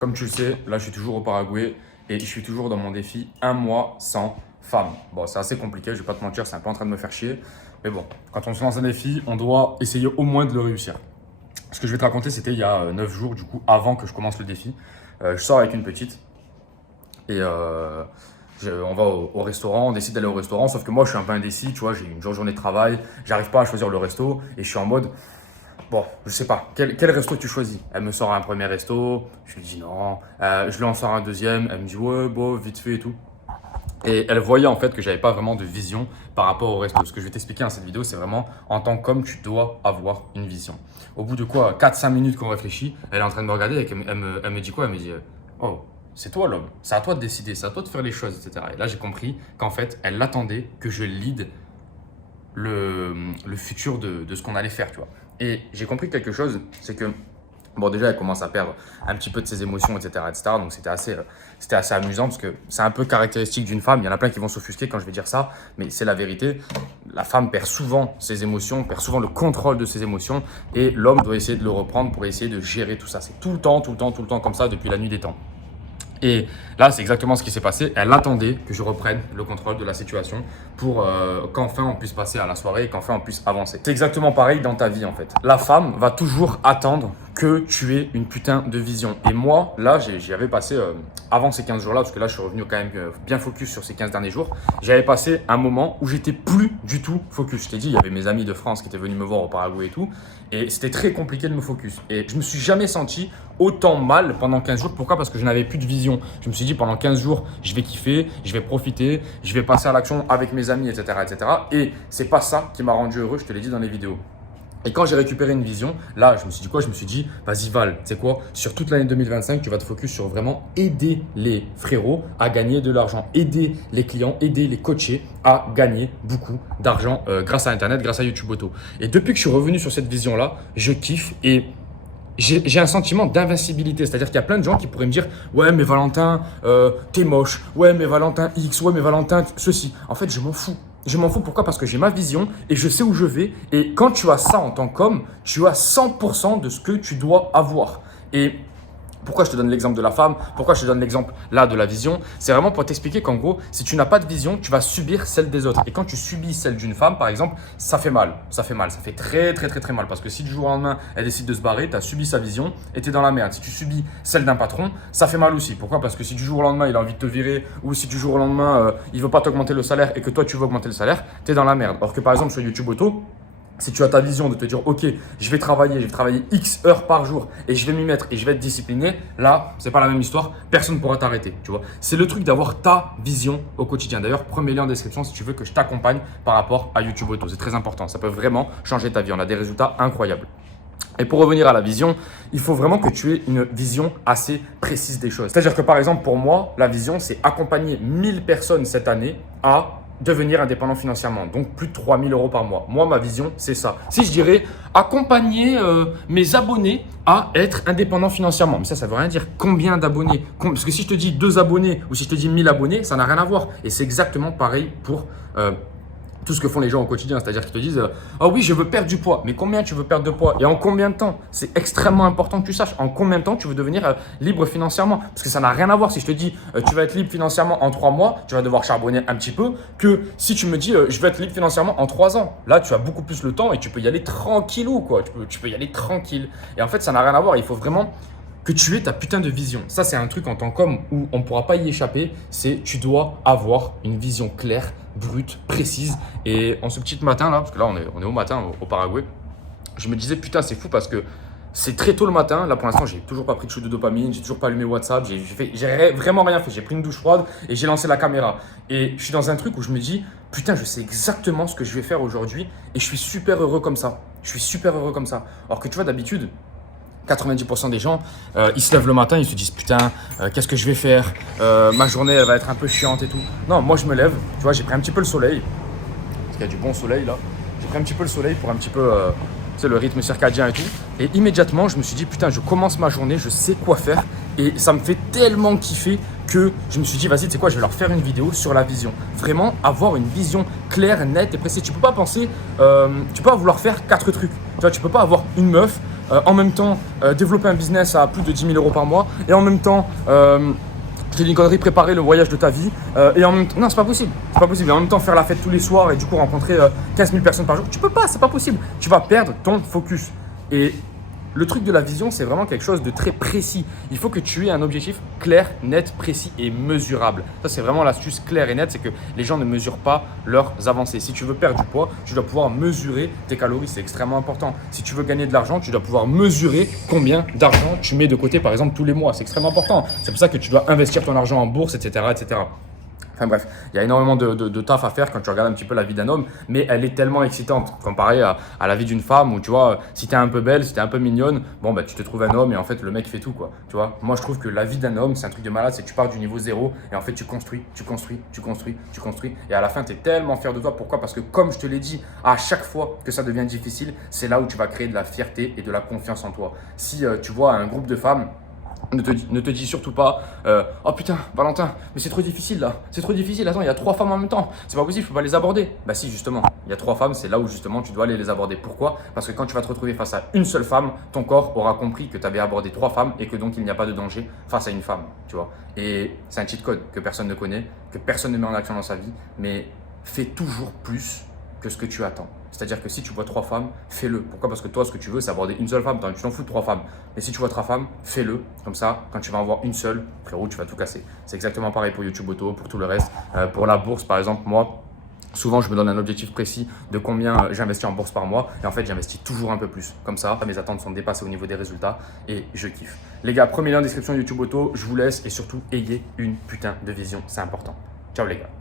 Comme tu le sais, là je suis toujours au Paraguay et je suis toujours dans mon défi un mois sans femme. Bon, c'est assez compliqué, je vais pas te mentir, c'est un peu en train de me faire chier. Mais bon, quand on se lance un défi, on doit essayer au moins de le réussir. Ce que je vais te raconter, c'était il y a 9 jours, du coup, avant que je commence le défi. Je sors avec une petite et on va au restaurant, on décide d'aller au restaurant, sauf que moi je suis un peu indécis, tu vois, j'ai une dure journée de travail, j'arrive pas à choisir le resto et je suis en mode, bon, je sais pas, quel resto tu choisis? Elle me sort un premier resto, je lui dis non, je lui en sors un deuxième, elle me dit ouais, bon, vite fait et tout. Et elle voyait en fait que j'avais pas vraiment de vision par rapport au resto. Ce que je vais t'expliquer dans cette vidéo, c'est vraiment en tant qu'homme, tu dois avoir une vision. Au bout de quoi, 4-5 minutes qu'on réfléchit, elle est en train de me regarder et elle me dit quoi? Elle me dit oh, c'est toi l'homme, c'est à toi de décider, c'est à toi de faire les choses, etc. Et là, j'ai compris qu'en fait, elle attendait que je lead le futur de ce qu'on allait faire, tu vois. Et j'ai compris quelque chose, c'est que, bon, déjà, elle commence à perdre un petit peu de ses émotions, etc. etc. Donc, c'était assez amusant parce que c'est un peu caractéristique d'une femme. Il y en a plein qui vont s'offusquer quand je vais dire ça, mais c'est la vérité. La femme perd souvent ses émotions, perd souvent le contrôle de ses émotions et l'homme doit essayer de le reprendre pour essayer de gérer tout ça. C'est tout le temps, tout le temps, tout le temps comme ça depuis la nuit des temps. Et là, c'est exactement ce qui s'est passé. Elle attendait que je reprenne le contrôle de la situation pour qu'enfin on puisse passer à la soirée et qu'enfin on puisse avancer. C'est exactement pareil dans ta vie en fait. La femme va toujours attendre que tu aies une putain de vision. Et moi, là, j'y avais passé, avant ces 15 jours-là, parce que là, je suis revenu quand même bien focus sur ces 15 derniers jours, j'avais passé un moment où j'étais plus du tout focus. Je t'ai dit, il y avait mes amis de France qui étaient venus me voir au Paraguay et tout, et c'était très compliqué de me focus. Et je me suis jamais senti autant mal pendant 15 jours. Pourquoi? Parce que je n'avais plus de vision. Je me suis dit, pendant 15 jours, je vais kiffer, je vais profiter, je vais passer à l'action avec mes amis, etc. etc. Et c'est pas ça qui m'a rendu heureux, je te l'ai dit dans les vidéos. Et quand j'ai récupéré une vision, là, je me suis dit quoi? Je me suis dit, vas-y Val, tu sais quoi? Sur toute l'année 2025, tu vas te focus sur vraiment aider les frérots à gagner de l'argent, aider les clients, aider les coachés à gagner beaucoup d'argent grâce à Internet, grâce à YouTube Auto. Et depuis que je suis revenu sur cette vision-là, je kiffe et j'ai un sentiment d'invincibilité. C'est-à-dire qu'il y a plein de gens qui pourraient me dire ouais, mais Valentin, t'es moche. Ouais, mais Valentin X. Ouais, mais Valentin ceci. En fait, je m'en fous. Je m'en fous. Pourquoi? Parce que j'ai ma vision et je sais où je vais. Et quand tu as ça en tant qu'homme, tu as 100% de ce que tu dois avoir. Et pourquoi je te donne l'exemple de la femme? Pourquoi je te donne l'exemple là de la vision? C'est vraiment pour t'expliquer qu'en gros, si tu n'as pas de vision, tu vas subir celle des autres. Et quand tu subis celle d'une femme, par exemple, ça fait mal. Ça fait mal. Ça fait très, très, très, très mal. Parce que si du jour au lendemain, elle décide de se barrer, tu as subi sa vision et tu es dans la merde. Si tu subis celle d'un patron, ça fait mal aussi. Pourquoi? Parce que si du jour au lendemain, il a envie de te virer ou si du jour au lendemain, il ne veut pas t'augmenter le salaire et que toi, tu veux augmenter le salaire, tu es dans la merde. Alors que par exemple, sur YouTube Auto, si tu as ta vision de te dire, ok, je vais travailler X heures par jour et je vais m'y mettre et je vais être discipliné, là, c'est pas la même histoire, personne ne pourra t'arrêter, tu vois. C'est le truc d'avoir ta vision au quotidien. D'ailleurs, premier lien en description si tu veux que je t'accompagne par rapport à YouTube Auto. C'est très important, ça peut vraiment changer ta vie. On a des résultats incroyables. Et pour revenir à la vision, il faut vraiment que tu aies une vision assez précise des choses. C'est-à-dire que par exemple, pour moi, la vision, c'est accompagner 1000 personnes cette année à devenir indépendant financièrement, donc plus de 3000 euros par mois. Moi, ma vision, c'est ça. Si je dirais accompagner mes abonnés à être indépendants financièrement, mais ça veut rien dire. Combien d'abonnés? Parce que si je te dis 2 abonnés ou si je te dis 1000 abonnés, ça n'a rien à voir. Et c'est exactement pareil pour tout ce que font les gens au quotidien, c'est-à-dire qu'ils te disent ah oui, je veux perdre du poids, mais combien tu veux perdre de poids et en combien de temps? C'est extrêmement important que tu saches en combien de temps tu veux devenir libre financièrement, parce que ça n'a rien à voir. Si je te dis tu vas être libre financièrement en 3 mois, tu vas devoir charbonner un petit peu, que si tu me dis je vais être libre financièrement en 3 ans. Là, tu as beaucoup plus le temps et tu peux y aller tranquillou, quoi. Tu peux y aller tranquille. Et en fait, ça n'a rien à voir. Il faut vraiment que tu aies ta putain de vision. Ça, c'est un truc en tant qu'homme où on ne pourra pas y échapper. C'est tu dois avoir une vision claire, brute, précise. Et en ce petit matin là, parce que là, on est au matin au Paraguay, je me disais putain, c'est fou parce que c'est très tôt le matin. Là, pour l'instant, j'ai toujours pas pris de shoot de dopamine. J'ai toujours pas allumé WhatsApp. J'ai vraiment rien fait. J'ai pris une douche froide et j'ai lancé la caméra. Et je suis dans un truc où je me dis putain, je sais exactement ce que je vais faire aujourd'hui et je suis super heureux comme ça. Je suis super heureux comme ça. Alors que tu vois, d'habitude, 90% des gens, ils se lèvent le matin, ils se disent putain, qu'est-ce que je vais faire? Ma journée, elle va être un peu chiante et tout. Non, moi je me lève, tu vois, j'ai pris un petit peu le soleil, parce qu'il y a du bon soleil là. J'ai pris un petit peu le soleil pour un petit peu c'est le rythme circadien et tout. Et immédiatement, je me suis dit, putain, je commence ma journée, je sais quoi faire. Et ça me fait tellement kiffer que je me suis dit, vas-y, tu sais quoi, je vais leur faire une vidéo sur la vision. Vraiment, avoir une vision claire, nette et précise. Tu peux pas penser, tu peux pas vouloir faire 4 trucs. Tu vois, tu peux pas avoir une meuf, en même temps développer un business à plus de 10 000 euros par mois et en même temps, je te dis une connerie, préparer le voyage de ta vie et en même temps, non, c'est pas possible. C'est pas possible. Et en même temps, faire la fête tous les soirs et du coup rencontrer 15 000 personnes par jour. Tu peux pas, c'est pas possible. Tu vas perdre ton focus. Et le truc de la vision, c'est vraiment quelque chose de très précis. Il faut que tu aies un objectif clair, net, précis et mesurable. Ça, c'est vraiment l'astuce claire et nette, c'est que les gens ne mesurent pas leurs avancées. Si tu veux perdre du poids, tu dois pouvoir mesurer tes calories, c'est extrêmement important. Si tu veux gagner de l'argent, tu dois pouvoir mesurer combien d'argent tu mets de côté, par exemple, tous les mois. C'est extrêmement important. C'est pour ça que tu dois investir ton argent en bourse, etc., etc. Enfin bref, il y a énormément de taf à faire quand tu regardes un petit peu la vie d'un homme, mais elle est tellement excitante comparée à la vie d'une femme où tu vois, si tu es un peu belle, si tu es un peu mignonne, bon bah tu te trouves un homme et en fait le mec fait tout quoi. Tu vois, moi je trouve que la vie d'un homme c'est un truc de malade, c'est que tu pars du niveau zéro et en fait tu construis et à la fin tu es tellement fier de toi. Pourquoi? Parce que comme je te l'ai dit, à chaque fois que ça devient difficile, c'est là où tu vas créer de la fierté et de la confiance en toi. Si tu vois un groupe de femmes, ne te dis surtout pas oh putain Valentin, mais c'est trop difficile là, c'est trop difficile, attends, il y a 3 femmes en même temps, c'est pas possible, je peux pas les aborder. Bah si, justement, il y a 3 femmes, c'est là où justement tu dois aller les aborder. Pourquoi? Parce que quand tu vas te retrouver face à une seule femme, ton corps aura compris que tu avais abordé 3 femmes et que donc il n'y a pas de danger face à une femme, tu vois. Et c'est un cheat code que personne ne connaît, que personne ne met en action dans sa vie, mais fais toujours plus que ce que tu attends. C'est-à-dire que si tu vois 3 femmes, fais-le. Pourquoi? Parce que toi, ce que tu veux, c'est aborder une seule femme. Tu t'en fous de 3 femmes. Mais si tu vois 3 femmes, fais-le. Comme ça, quand tu vas en voir une seule, frérot, tu vas tout casser. C'est exactement pareil pour YouTube Auto, pour tout le reste. Pour la bourse, par exemple, moi, souvent, je me donne un objectif précis de combien j'investis en bourse par mois. Et en fait, j'investis toujours un peu plus. Comme ça, mes attentes sont dépassées au niveau des résultats et je kiffe. Les gars, premier lien en description YouTube Auto. Je vous laisse et surtout, ayez une putain de vision. C'est important. Ciao les gars.